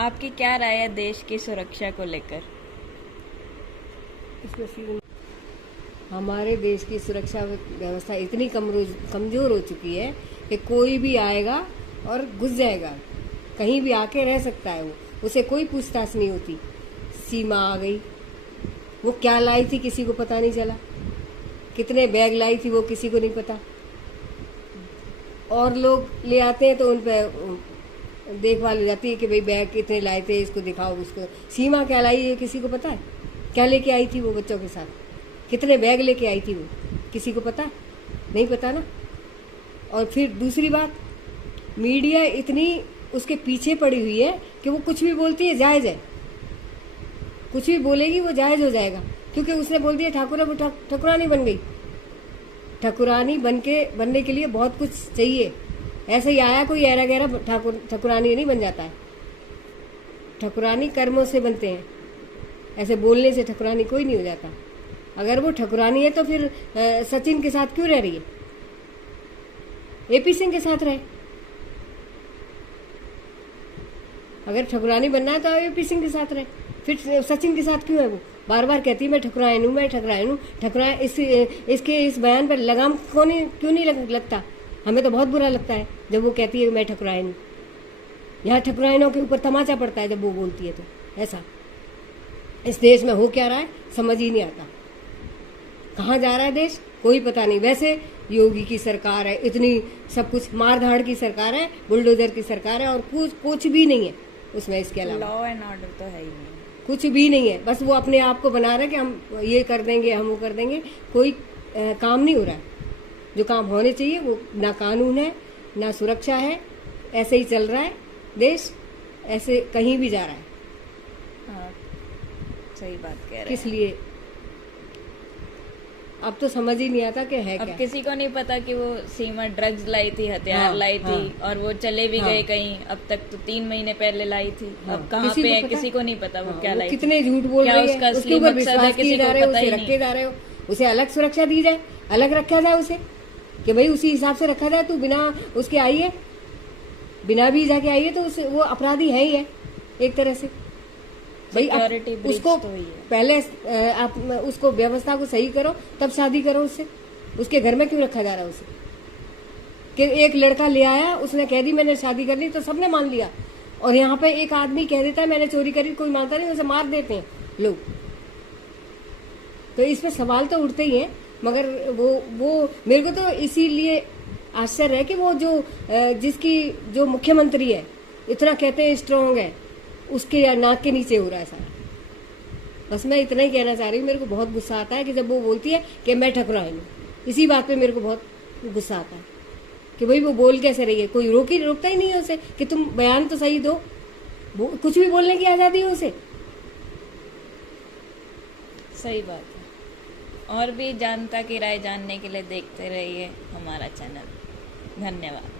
आपकी क्या राय है देश की सुरक्षा को लेकर? हमारे देश की सुरक्षा व्यवस्था इतनी कमजोर हो चुकी है कि कोई भी आएगा और घुस जाएगा, कहीं भी आके रह सकता है। वो उसे कोई पूछताछ नहीं होती। सीमा आ गई, वो क्या लाई थी किसी को पता नहीं चला, कितने बैग लाई थी वो किसी को नहीं पता। और लोग ले आते हैं तो उन पर देखभाल हो जाती है कि भाई बैग कितने लाए थे, इसको दिखाओ उसको। सीमा क्या लाई है किसी को पता है? क्या लेके आई थी वो बच्चों के साथ? कितने बैग लेके आई थी वो किसी को पता है? नहीं पता ना। और फिर दूसरी बात, मीडिया इतनी उसके पीछे पड़ी हुई है कि वो कुछ भी बोलती है जायज़ है, कुछ भी बोलेगी वो जायज़ हो जाएगा। क्योंकि उसने बोल दिया ठाकुर, वो ठकुरानी बन गई। ठकुरानी बनने के लिए बहुत कुछ चाहिए। ऐसे ही आया कोई ऐरा गहरा ठकुरानी नहीं बन जाता है। ठकुरानी कर्मों से बनते हैं, ऐसे बोलने से ठकुरानी कोई नहीं हो जाता। अगर वो ठकुरानी है तो फिर सचिन के साथ क्यों रह रही है? एपी सिंह के साथ रहे। अगर ठकुरानी बनना है तो एपी सिंह के साथ रहे, फिर सचिन के साथ क्यों है? वो बार बार कहती है मैं ठकुरायन हूँ, मैं ठकुरायन हूँ। इसके इस बयान पर लगाम क्यों नहीं लगता? हमें तो बहुत बुरा लगता है जब वो कहती है मैं ठकुरायन हूँ। यहाँ ठकुरायनों के ऊपर तमाचा पड़ता है जब वो बोलती है। तो ऐसा इस देश में हो क्या रहा है समझ ही नहीं आता। कहाँ जा रहा है देश कोई पता नहीं। वैसे योगी की सरकार है, इतनी सब कुछ मारधाड़ की सरकार है, बुलडोजर की सरकार है, और कुछ भी नहीं है उसमें। इसके अलावा लॉ एंड ऑर्डर तो है ही नहीं, कुछ भी नहीं है। बस वो अपने आप को बना रहे कि हम ये कर देंगे, हम वो कर देंगे। कोई काम नहीं हो रहा है। जो काम होने चाहिए वो ना कानून है ना सुरक्षा है। ऐसे ही चल रहा है देश, ऐसे कहीं भी जा रहा है। हाँ, सही बात कह रहे हैं। किस लिए अब तो समझ ही नहीं आता कि है अब क्या। किसी को नहीं पता कि वो सीमा ड्रग्स लाई थी, हथियार हाँ, लाई थी, हाँ, और वो चले भी हाँ, गए कहीं। अब तक तो 3 महीने पहले लाई थी। हाँ, अब कहाँ किसी पे को है पता? किसी को नहीं पता वो क्या वो लाई थी। कितने झूठ बोल क्या रही उसका है, उसके असली ऊपर मकसद है विश्वास किए किसी जा को रहे हो, पता उसे ही रखे नहीं। जा रहे हो। उसे अलग सुरक्षा दी जाए, अलग रखा जाए उसे, कि भाई उसी हिसाब से रखा जाए। तू बिना उसके आई है, बिना भी जाके आई है तो उसे वो अपराधी है ही है एक तरह से। भाई सिक्योरिटी ब्रीच उसको तो ही है। पहले आप उसको व्यवस्था को सही करो तब शादी करो उससे। उसके घर में क्यों रखा जा रहा है उसे? कि एक लड़का ले आया, उसने कह दी मैंने शादी कर ली तो सबने मान लिया। और यहाँ पे एक आदमी कह देता है मैंने चोरी करी, कोई मानता नहीं, उसे मार देते हैं लोग। तो इस पे सवाल तो उठते ही हैं। मगर वो मेरे को तो इसीलिए आश्चर्य है कि वो जिसकी जो मुख्यमंत्री है इतना कहते हैं स्ट्रांग है, उसके नाक के नीचे हो रहा है सारा। बस मैं इतना ही कहना चाह रही हूँ। मेरे को बहुत गुस्सा आता है कि जब वो बोलती है कि मैं ठकुराइन हूँ, इसी बात पे मेरे को बहुत गुस्सा आता है कि भाई वो बोल कैसे रही है। कोई रोकता ही नहीं है उसे कि तुम बयान तो सही दो। कुछ भी बोलने की आजादी है उसे। सही बात है। और भी जनता की राय जानने के लिए देखते रहिए हमारा चैनल। धन्यवाद।